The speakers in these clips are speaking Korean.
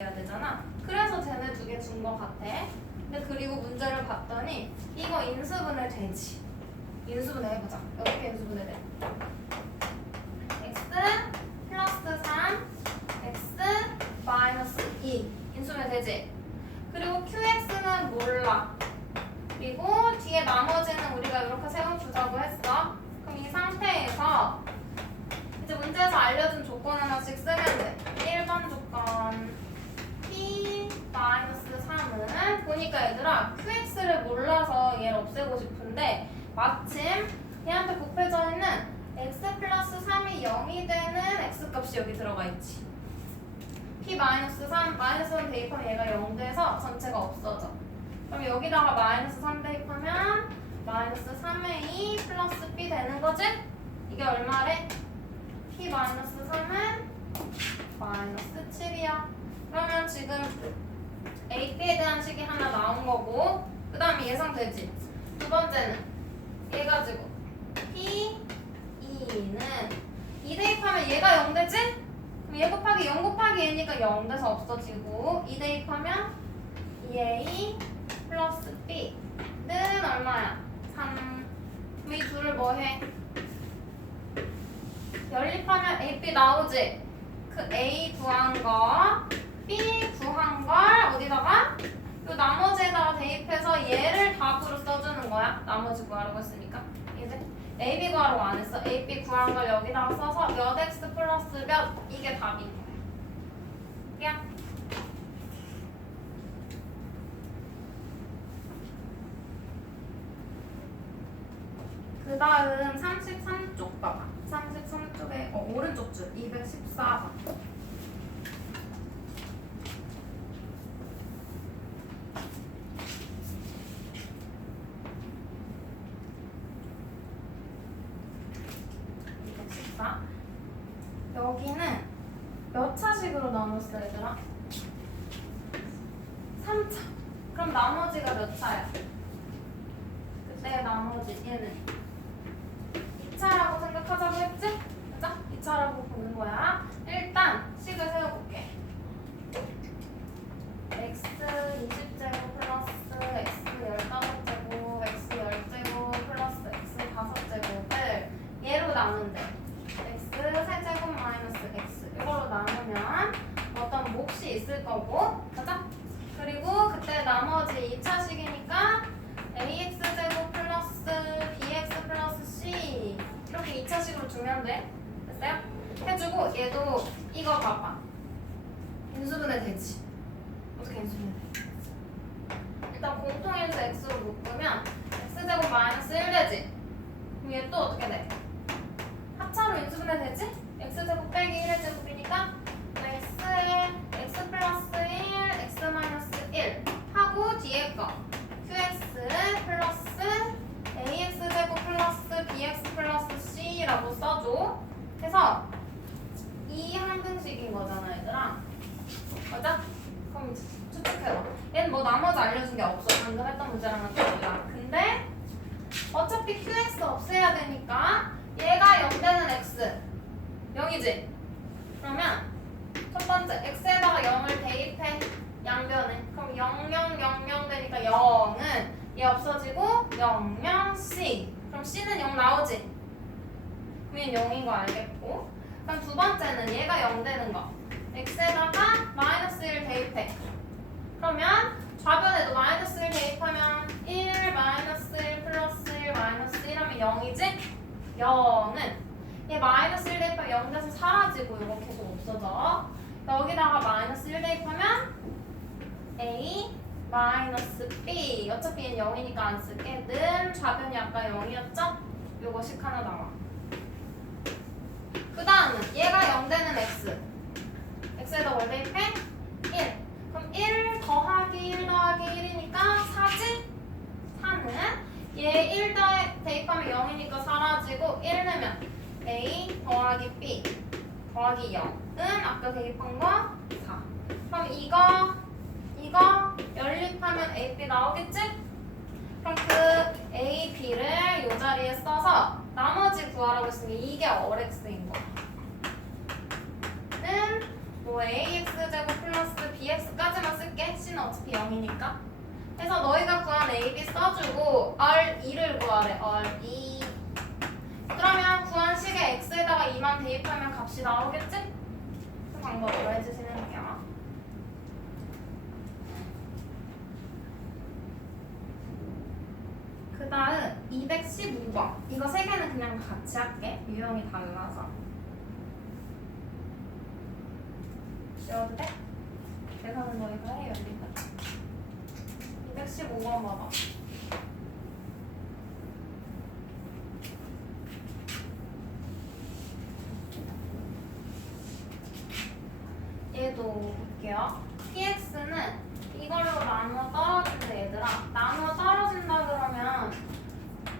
해야 되잖아. 그래서 쟤네 두 개 준 거 같아. 근데 그리고 문제를 봤더니 이거 인수분해 되지. 인수분해 해보자. 어떻게 인수분해 돼? x 플러스 3, x 마이너스 2 인수분해 되지. 그리고 qx는 몰라. 그리고 뒤에 나머지는 우리가 이렇게 세워주자고 했어. 그럼 이 상태에서 이제 문제에서 알려준 조건 하나씩 쓰면 돼. 1번 조건 p 마이너스 3은 보니까 얘들아 qx를 몰라서 얘를 없애고 싶은데 마침 얘한테 곱해져 있는 x 플러스 3이 0이 되는 x 값이 여기 들어가 있지. p 마이너스 3 마이너스 1 대입하면 얘가 0 돼서 전체가 없어져. 그럼 여기다가 마이너스 3 대입하면 마이너스 3a 플러스 b 되는 거지? 이게 얼마래? p 마이너스 3은 마이너스 7이야. 그러면 지금 AP에 대한 식이 하나 나온 거고 그 다음에 예상되지. 두 번째는 얘 가지고 P 2는 2 대입하면 얘가 0 되지? 그럼 얘 곱하기 0 곱하기 얘니까 0 돼서 없어지고 2 대입하면 2A 플러스 B는 얼마야? 3 그럼 이 둘을 뭐 해? 연립하면 AP 나오지? 그 A 구한 거 B 구한 걸 어디다가? 요 나머지에다가 대입해서 얘를 답으로 써주는 거야. 나머지 구하라고 했으니까. 이제 AB 구하라고 안 했어. AB 구한 걸 여기다가 써서 몇 X 플러스 몇 이게 답인 거야. 야. 그 다음 33쪽 봐봐. 33쪽에 어, 오른쪽 줄 214번. 자, 여기는 몇 차식으로 나눴어 얘들아? 3차. 그럼 나머지가 몇 차야? 그때 나머지 얘는 2차라고 생각하자고 했지? 그죠? 2차라고 보는 거야. 일단 식을 세워볼게. x 20제곱 플러스 x 15제곱 x 10제곱 플러스 x 5제곱을 얘로 나눈대. x 세제곱 마이너스 x 이걸로 나누면 어떤 몫이 있을 거고 가자. 그리고 그때 나머지 2차식이니까 ax 제곱 플러스 bx 플러스 c 이렇게 2차식으로 주면 돼. 됐어요? 해주고 얘도 이거 봐봐. 인수분해 되지. 어떻게 인수분해 돼? 일단 공통인수 x로 묶으면 x제곱 마이너스 1 되지. 얘또 어떻게 돼? 합차로 인수분해 되지? x제곱 빼기 1의 제곱이니까 x에 x 플러스 1, x 마이너스 1 하고 뒤에 거 qx 플러스 ax 제곱 플러스 bx 플러스 c라고 써줘. 그래서 이 항등식인 거잖아, 얘들아. 맞아? 그럼 추측해봐. 얘는 뭐 나머지 알려준 게 없어. 방금 했던 문제랑은 달라. 근데 어차피 qx 없애야 되니까 얘가 0 되는 x 0이지? 그러면 첫 번째 x에다가 0을 대입해 양변에 그럼 0 0 0 0 되니까 0은 얘 없어지고 0 0 c 그럼 c는 0 나오지? 그럼 얘는 0인 거 알겠고 그럼 두 번째는 얘가 0 되는 거 x에다가 마이너스 1 대입해. 그러면 좌변에도 마이너스 1 대입하면 1 마이너스 1 플러스 1 마이너스 1 하면 0이지? 0은. 얘 마이너스 1 대입하면 0 돼서 사라지고 이거 계속 없어져. 여기다가 마이너스 1 대입하면 a 마이너스 b. 어차피 얘는 0이니까 안 쓸게. 는 좌변이 아까 0이었죠? 요거식 하나 나와. 그 다음은 얘가 0 되는 x. X에다 뭘 대입해? 1 그럼 1 더하기 1 더하기 1이니까 4지? 4는 얘1 더해 대입하면 0이니까 사라지고 1 내면 a 더하기 b 더하기 0은 아까 대입한 거 4. 그럼 이거 이거 연립하면 a, b 나오겠지? 그럼 그 a, b를 이 자리에 써서 나머지 구하라고 했으니 이게 어렉스인 거야. 는 뭐 ax 제곱 플러스 bx까지만 쓸게. c는 어차피 0이니까. 그래서 너희가 구한 a, b 써주고 r 2를 구하래. r 2. 그러면 구한 식의 x에다가 2만 대입하면 값이 나오겠지? 그 방법으로 해주시는 거야. 그 다음 215번. 이거 세 개는 그냥 같이 할게. 유형이 달라서. 지워도 돼? 계산은 너희가 해, 여기까지. 215번 봐봐. 얘도 볼게요. px는 이걸로 나누어 떨어진대 얘들아. 나누어 떨어진다 그러면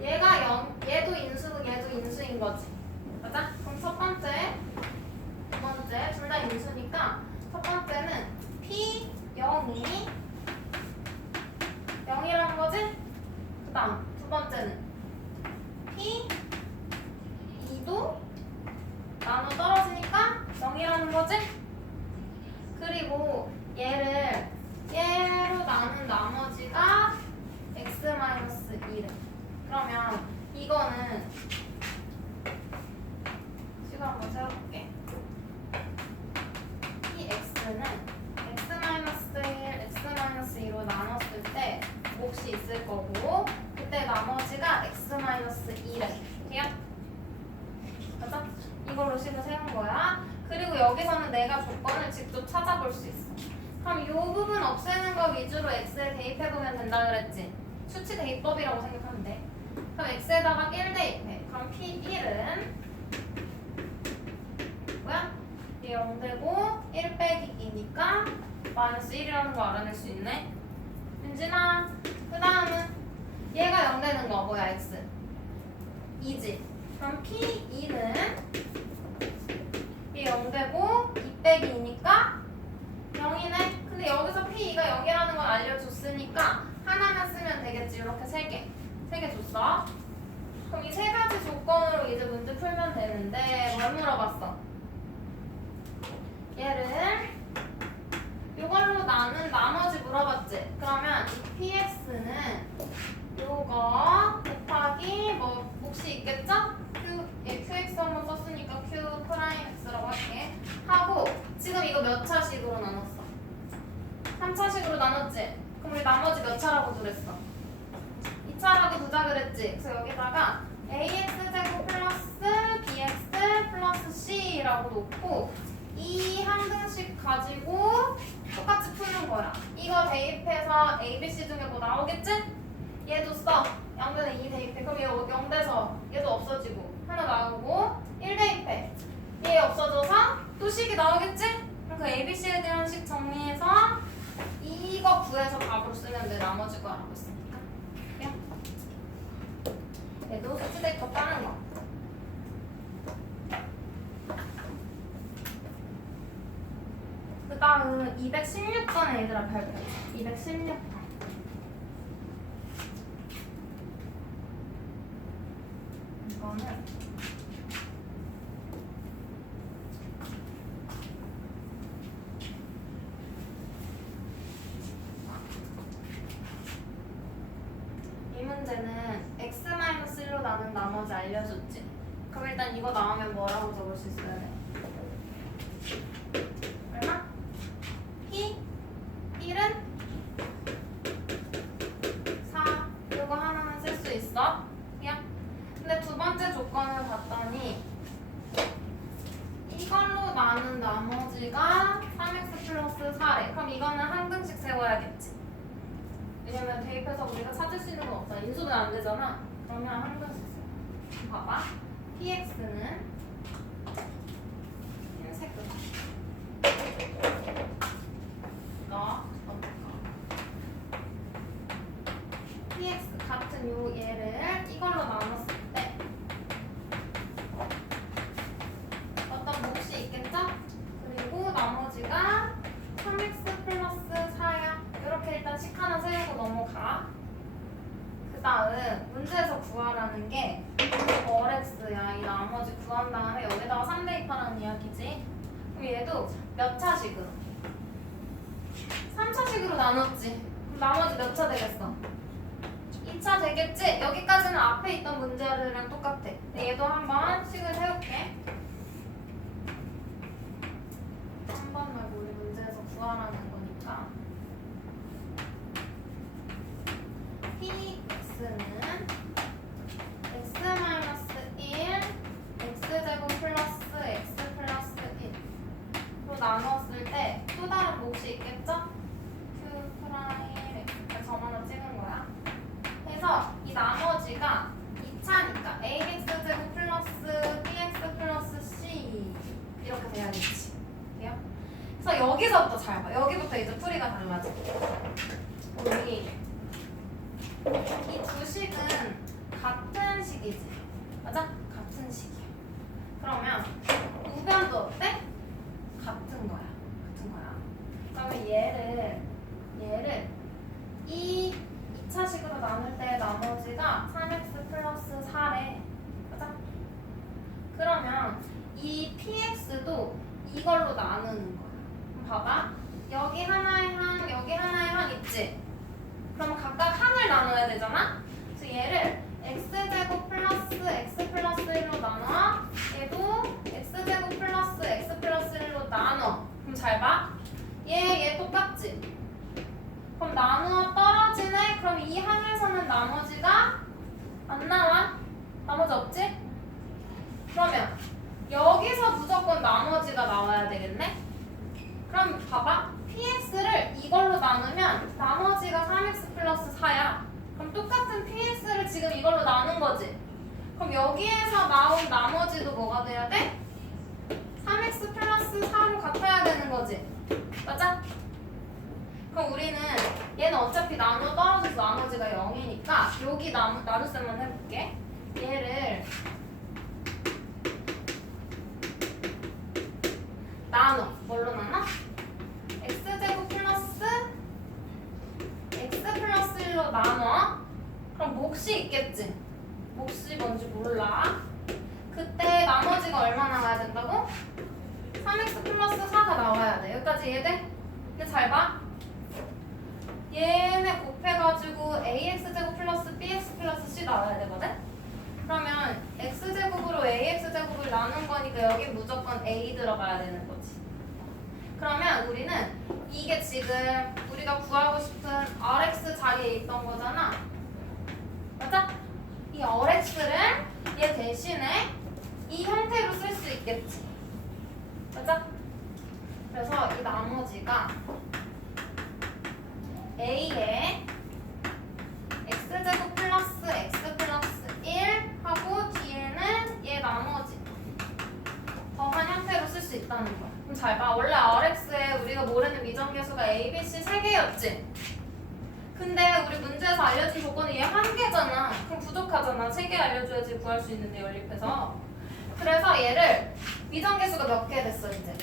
얘가 영, 얘도 인수고 얘도 인수인 거지. 맞아? 그럼 첫 번째, 두 번째 둘 다 인수니까 첫 번째는 p 0이 0이라는 거지? 그 다음 두 번째는 p 2도 나눠 0이라는 거지? 그리고 얘를 얘로 나눈 나머지가 x-1래 그러면 이거는 시간 한번 세워볼게 이 x는 x-1, x-2로 나눴을 때 몫이 있을 거고 그때 나머지가 x-2래 돼요? 맞아? 이걸로 식을 세운 거야 그리고 여기서는 내가 조건을 직접 찾아볼 수 있어. 그럼 이 부분 없애는 거 위주로 x에 대입해보면 된다 그랬지? 수치 대입법이라고 생각하면 돼. 그럼 x에다가 1 대입해. 그럼 p1은 뭐야? 이게 0되고 1 빼기 2니까 마이너스 1이라는 거 알아낼 수 있네. 윤진아 그 다음은 얘가 0 되는 거 뭐야 x? 2지. 그럼 p2는 이게 0 되고 2 빼기 2니까 0이네 근데 여기서 p2가 0이라는 걸 알려줬으니까 하나만 쓰면 되겠지 이렇게 3개 3개 줬어 그럼 이 세 가지 조건으로 이제 문제 풀면 되는데 뭘 물어봤어? 얘를 이걸로 나눈 나머지 물어봤지? 그러면 이 px는 요거 곱하기 뭐 몫이 있겠죠? 3차식으로 나눴어. 3차식으로 나눴지? 그럼 우리 나머지 몇 차라고 그랬어? 2차라고 두자 그랬지? 그래서 여기다가 ax제곱 플러스 bx 플러스 c라고 놓고 이 한등씩 가지고 똑같이 푸는 거야. 이거 대입해서 abc 중에 뭐 나오겠지? 얘도 써. 양변에 2 대입해. 그럼 얘 0돼서 얘도 없어지고 하나 나오고 1 대입해. 얘 없어져서 또 식이 나오겠지? 그 a, b, c에 대한 식 정리해서 이거 구해서 답으로 쓰면 돼. 나머지 거 알고 있으니까. 그냥. 얘도 대입법 따는 거. 그 다음 216번에 얘들아 발표 216번 이거는 이 문제는 x-1로 나눈 나머지 알려줬지 그럼 일단 이거 나오면 뭐라고 적을 수 있어야 돼? 얼마? P 1은 4 이거 하나는 쓸 수 있어? 야. 근데 두 번째 조건을 봤더니 이걸로 나눈 나머지가 3x 플러스 4래 그럼 이거는 항등식 세워야겠지 왜냐면 대입해서 우리가 찾을 수 있는 건 없잖아 인수는 안 되잖아 그러면 항등식 세워 봐봐. Px는 흰색 끝 너 px 같은 요 얘를 이걸로 나눴을 때 어떤 몫이 있겠죠? 그리고 나머지가 3x 플러스 4야 이렇게 일단 식 하나 세우고 넘어가 그 다음 문제에서 구하라는 게 구한 다음에 여기다가 3 대입하라는 이야기지 그럼 얘도 몇 차식으로? 3차식으로 나눴지. 그럼 나머지 몇 차 되겠어? 2차 되겠지? 여기까지는 앞에 있던 문제들이랑 똑같아. 얘도 한번 식을 세울게. 한 번 말고 우리 문제에서 구하라는 거니까. px는 x 마이너스 1 x제곱 플러스 x 플러스 1로 나눴을 때 또 다른 몫이 있겠죠? q 프라임 x 점 하나 찍은 거야. 그래서 이 나머지가 2차니까 ax 제곱 플러스 bx 플러스 c 이렇게 돼야겠지. 돼요? 그래서 여기서부터 잘 봐. 여기부터 이제 풀이가 달라져. 우리 이 두 식은 같은 식이지. 맞아? 같은 식이야. 그러면 우변도 어때? 같은 거야. 같은 거야. 그러면 얘를 얘를 이 2차식으로 나눌 때 나머지가 3x 플러스 4래. 맞아? 그러면 이 px도 이걸로 나누는 거야. 그럼 봐봐. 여기 하나의 항, 여기 하나의 항 있지? 그럼 각각 항을 나눠야 되잖아? 그래서 얘를 x제곱 플러스 x 플러스 1로 나눠 얘도 x제곱 플러스 x 플러스 1로 나눠 그럼 잘 봐. 얘, 얘 똑같지? 그럼 나누어 떨어지네? 그럼 이 항에서는 나머지가 안 나와? 나머지 없지? 그러면 무조건 나머지가 나와야 되겠네? 그럼 봐봐. px를 이걸로 나누면 나머지가 3x 플러스 4야. 그럼 똑같은 px를 지금 이걸로 나눈 거지. 그럼 여기에서 나온 나머지도 뭐가 돼야 돼? 3x 플러스 4로 같아야 되는 거지. 맞아? 그럼 우리는 얘는 어차피 나누어 떨어져서 나머지가 0이니까 여기 나누, 나눗셈만 해볼게. 얘를 나눠. 뭘로 나눠? x제곱 플러스 x 플러스 1로 나눠 그럼 몫이 있겠지 몫이 뭔지 몰라 그때 나머지가 얼마 나와야 된다고? 3x 플러스 4가 나와야 돼 여기까지 이해돼? 근데 잘 봐 얘네 곱해가지고 ax제곱 플러스 bx 플러스 c 나와야 되거든? 그러면 x제곱으로 ax제곱을 나눈 거니까 여기 무조건 a 들어가야 되는 거지 그러면 우리는 이게 지금 우리가 구하고 싶은 RX 자리에 있던 거잖아. 맞아? 이 RX를 얘 대신에 이 형태로 쓸 수 있겠지. 맞아? 그래서 이 나머지가 A에 X제곱 플러스 X 플러스 1 하고 뒤에는 얘 나머지 더한 형태로 쓸 수 있다는 거야. 그럼 잘 봐. 원래 RX에 우리가 모르는 미정계수가 A, B, C 세 개였지. 근데 우리 문제에서 알려준 조건이 얘 한 개잖아. 그럼 부족하잖아. 세 개 알려줘야지 구할 수 있는데 연립해서. 그래서 얘를 미정계수가 몇 개 됐어 이제.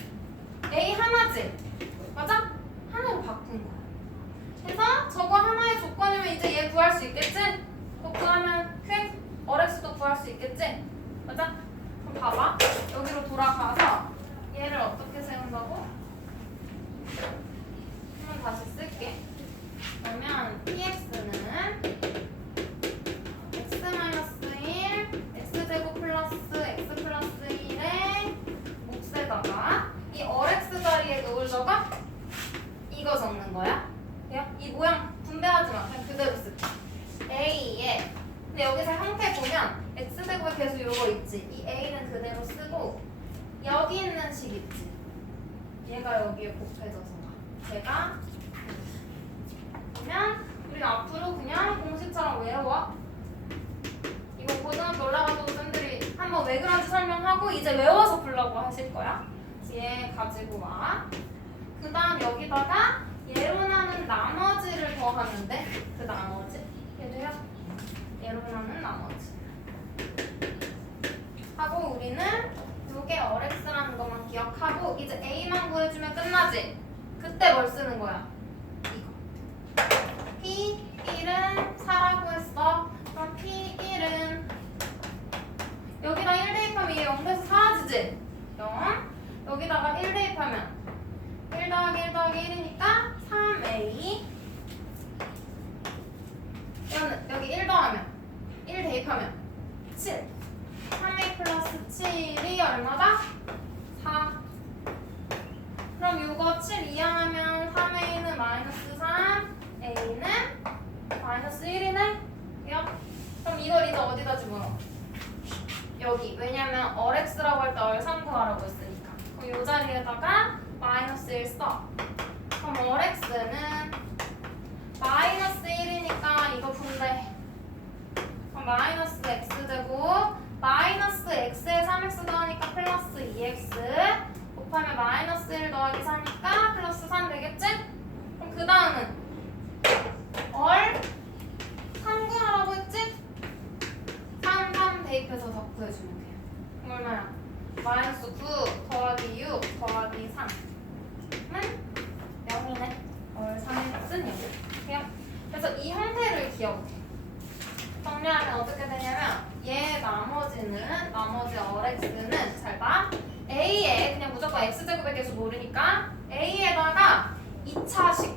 A 하나지. 맞아? 하나로 바꾼 거야. 그래서 저거 하나의 조건이면 이제 얘 구할 수 있겠지? 그거 구하면 퀵 RX도 구할 수 있겠지? 맞아? 그럼 봐봐. 여기로 돌아가서 얘를 어떻게 세운다고? 한번 다시 쓸게. 그러면 px는 x-1 x제곱 플러스 x 플러스 1의 몫에다가 이 rx 자리에 놓을다가 이거 적는 거야. 돼요? 이 모양 분배하지 마. 그냥 그대로 쓸게. a에 근데 여기서 형태 보면 x제곱에 계속 요거 있지. 이 a는 그대로 쓰고 여기 있는 식 있지. 얘가 여기에 곱해져서 가. 걔가 그러면 우린 앞으로 그냥 공식처럼 외워. 이거 고등학교 올라가도 쌤들이 한번 왜 그런지 설명하고 이제 외워서 풀라고 하실 거야. 얘 가지고 와. 그 다음 여기다가 얘로 나는 나머지를 더하는데 그 나머지 얘도요. 얘로 나는 나머지. 하고 우리는 요게 RX라는 것만 기억하고 이제 A만 구해주면 끝나지? 그때 뭘 쓰는 거야? 이거 P1은 4라고 했어 그럼 P1은 여기다 1 대입하면 얘 0돼서 사라지지? 0 여기다가 1 대입 마이너스 1이네? 야 그럼 이걸 이제 어디다 집어넣어? 여기 왜냐면 얼x라고 할 때 얼3 구하라고 했으니까 자리에다가 마이너스 1 써. 그럼 얼x는 마이너스 1이니까 이거 분배 그럼 마이너스 x제곱 마이너스 x에 3x 더하니까 플러스 2x 곱하면 마이너스 1 더하기 4니까 플러스 3 되겠지? 그럼 그 다음은 얼 3 구하라고 했지? 3, 3 대입해서 더 구해주면 돼요 얼마야? 마이너스 9 더하기 6 더하기 3은 0이네. 얼 3의 값은 0이에요? 그래서 이 형태를 기억해. 정리하면 어떻게 되냐면 얘 나머지는 나머지 얼x는 잘 봐. a에 그냥 무조건 x제곱의 개수 모르니까 a에다가 2차식.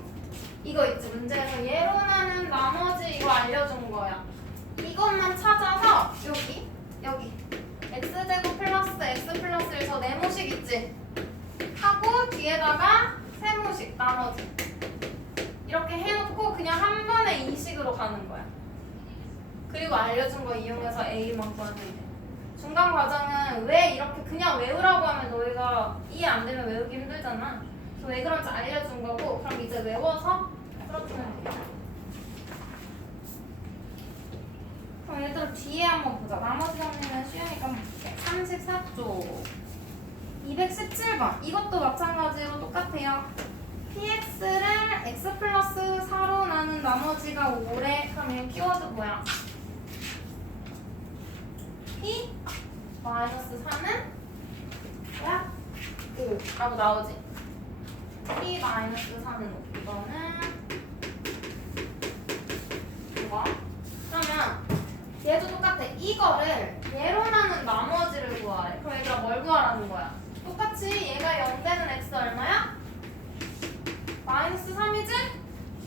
이거 있지 문제에서. 얘로 나는 나머지 이거 알려준 거야. 이것만 찾아서 여기 여기 x제곱 플러스 x 플러스 1저 네모식 있지? 하고 뒤에다가 세모식 나머지 이렇게 해놓고 그냥 한 번에 이 식으로 가는 거야. 그리고 알려준 거 이용해서 A만 구하면 돼. 중간 과정은 왜 이렇게 그냥 외우라고 하면 너희가 이해 안 되면 외우기 힘들잖아. 그래서 왜 그런지 알려준 거고 그럼 이제 외워서 풀어주면 돼. 그럼 얘들아 뒤에 한번 보자. 나머지 정리는 쉬우니까 한번 볼게. 34쪽 217번 이것도 마찬가지로 똑같아요. px를 x 플러스 4로 나눈 나머지가 5래 그럼 이 키워드 뭐야? p 마이너스 4는 뭐야? 5라고 나오지 p 마이너스 4는 5 이거는 이거 그러면 얘도 똑같아 이거를 나눈 나머지를 구하래 그럼 얘들아 뭘 구하라는 거야? 똑같이 얘가 0 되는 x 얼마야? 마이너스 3이지?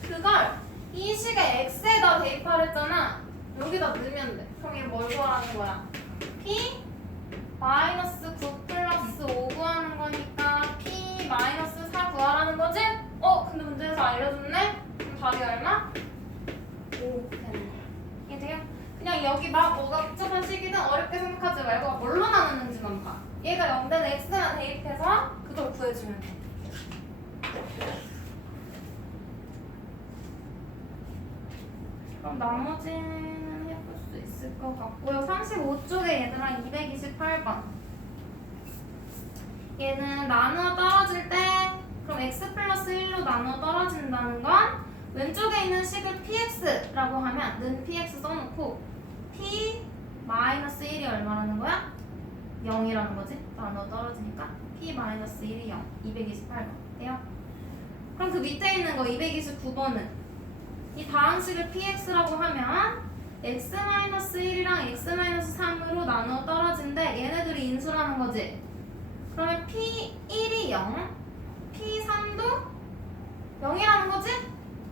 그걸 이 식에 x에다 대입하랬잖아. 여기다 넣으면 돼. 그럼 얘 뭘 구하라는 거야? p 마이너스 9 플러스 5 구하는 거니까 p 마이너스 4 구하라는 거지? 어? 근데 문제에서 알려줬네? 그럼 답이 얼마? 5 되는 거야. 이해돼요? 그냥 여기 막 뭐가 복잡한 식이든 어렵게 생각하지 말고 뭘로 나누는지만 봐. 얘가 0 되는 x만 대입해서 그걸 구해주면 돼. 그럼 나머지는 해볼 수 있을 것 같고요. 35쪽에 얘들아 228번. 얘는 나누어 떨어질 때 그럼 x 플러스 1로 나누어 떨어진다는 건 왼쪽에 있는 식을 px라고 하면 는 px 써놓고 p 마이너스 1이 얼마라는 거야? 0이라는 거지? 나누어 떨어지니까 p 마이너스 1이 0. 228번. 돼요? 그럼 그 밑에 있는 거 229번은 이 다항식을 px라고 하면 x-1이랑 x-3으로 나누어 떨어진대 얘네들이 인수라는 거지 그러면 p1이 0 p3도 0이라는 거지?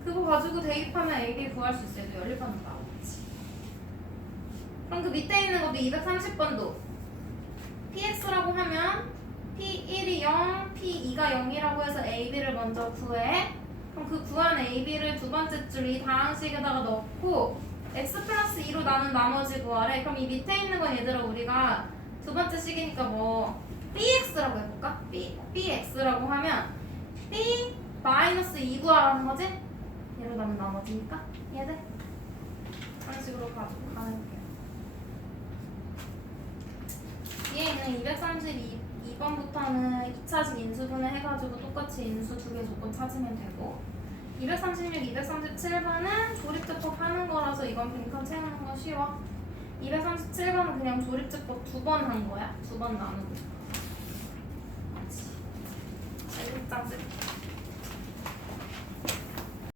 그거 가지고 대입하면 ab 구할 수 있어요 나오겠지 그럼 그 밑에 있는 것도 230번도 px라고 하면 p1이 0, p2가 0이라고 해서 ab를 먼저 구해 그럼 그 구한 AB를 두 번째 줄 이 다항식에다가 넣고 x 플러스 2로 나눈 나머지 구하래. 그럼 이 밑에 있는 건 얘들아 우리가 두 번째 식이니까 뭐 bx라고 해볼까? b bx라고 하면 b 마이너스 2 구하라는 거지? 얘로 나눈 나머지니까 얘들 그런 식으로 가지고 가는 거 뒤에 있는 232번부터는 2차식 인수분해 해가지고 똑같이 인수 두 개 조건 찾으면 되고 236, 237번은 조립제법 하는 거라서 이건 빈칸 채우는 거 쉬워. 237번은 그냥 조립제법 두 번 한 거야? 두 번 나누고 맞지? 1장 쓸게